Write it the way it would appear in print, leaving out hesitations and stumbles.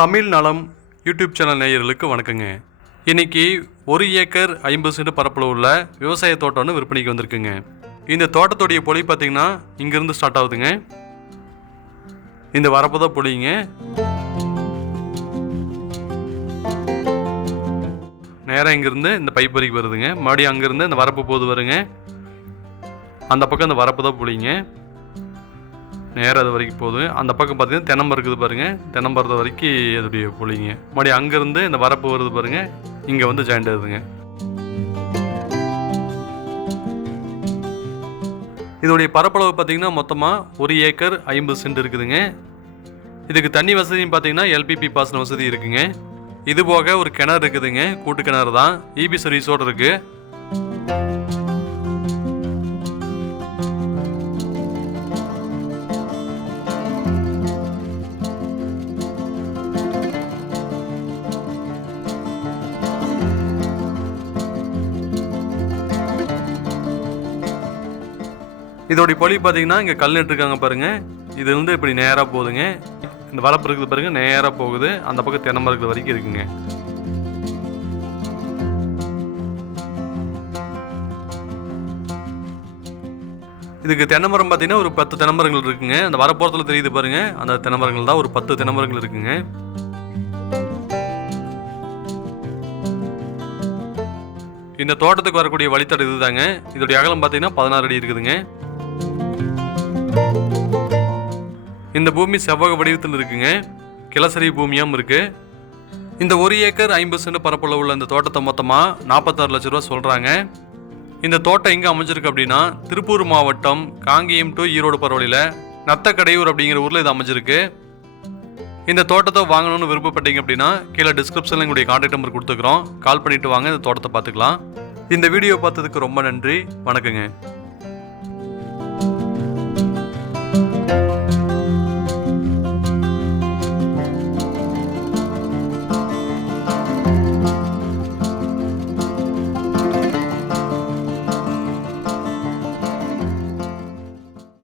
தமிழ் நலம் YouTube channel நேயர்களுக்கு வணக்கங்க. இன்றைக்கி 1 ஏக்கர் 50 சென்ட் பரப்பில் உள்ள விவசாய தோட்டம்னு விற்பனைக்கு வந்திருக்குங்க. இந்த தோட்டத்துடைய பொலி பார்த்திங்கன்னா இங்கேருந்து ஸ்டார்ட் ஆகுதுங்க. இந்த வரப்பு தான் பொலிங்க. நேராக இங்கேருந்து இந்த பைப் வரைக்கும் வருதுங்க. மறுபடியும் அங்கேருந்து இந்த வரப்பு போது வருங்க. அந்த பக்கம் இந்த வரப்பு தான் பொலிங்க. நேராக அது வரைக்கும் போகுது. அந்த பக்கம் பார்த்தீங்கன்னா தென்னம்பரம் இருக்குது பாருங்கள். தென்னம்பரத்து வரைக்கும் அதோடைய பொலிங்க. மறுபடியும் அங்கேருந்து இந்த வரப்பு வருது பாருங்கள். இங்கே வந்து ஜாயிண்ட் ஆகுதுங்க. இதோடைய பரப்பளவு பார்த்திங்கன்னா மொத்தமாக 1 ஏக்கர் 50 சென்ட் இருக்குதுங்க. இதுக்கு தண்ணி வசதியும் பார்த்திங்கன்னா எல்பிபி பாசன வசதி இருக்குங்க. இது போக ஒரு கிணறு இருக்குதுங்க. கூட்டு கிணறு தான். இபி சர்வீஸோடு இருக்குது. இதோடைய பொலி பார்த்தீங்கன்னா இங்கே கல் நட்டுருக்காங்க பாருங்கள். இது வந்து இப்படி நேராக போகுதுங்க. இந்த வரப்பு இருக்குது பாருங்கள், நேராக போகுது. அந்த பக்கம் தென்னமரம் இருக்கிற வரைக்கும் இருக்குங்க. இதுக்கு தென்னமரம் பார்த்தீங்கன்னா ஒரு 10 தென்னமரங்கள் இருக்குங்க. அந்த வரப்போரத்தில் தெரியுது பாருங்கள், அந்த தென்னமரங்கள் தான். ஒரு 10 தென்னமரங்கள் இருக்குங்க. இந்த தோட்டத்துக்கு வரக்கூடிய வழித்தடம் இதுதாங்க. இதோடைய அகலம் பார்த்தீங்கன்னா 16 அடி இருக்குதுங்க. இந்த பூமி செவ்வக வடிவத்தில் இருக்குங்க. கிளசரி பூமியாகவும் இருக்குது. இந்த 1 ஏக்கர் 50 சென்ட் பரப்பளவு உள்ள இந்த தோட்டத்தை மொத்தமாக 46 லட்ச ரூபா சொல்கிறாங்க. இந்த தோட்டம் எங்கே அமைஞ்சிருக்கு அப்படின்னா திருப்பூர் மாவட்டம் காங்கேயம் டு ஈரோடு பரவலில் நத்தக்கடையூர் அப்படிங்கிற ஊரில் இது அமைஞ்சிருக்கு. இந்த தோட்டத்தை வாங்கணும்னு விருப்பப்பட்டீங்க அப்படின்னா கீழே டிஸ்கிரிப்ஷனில் எங்களுடைய கான்டாக்ட் நம்பர் கொடுத்துக்கிறோம். கால் பண்ணிவிட்டு வாங்க, இந்த தோட்டத்தை பார்த்துக்கலாம். இந்த வீடியோ பார்த்ததுக்கு ரொம்ப நன்றி. வணக்கங்க.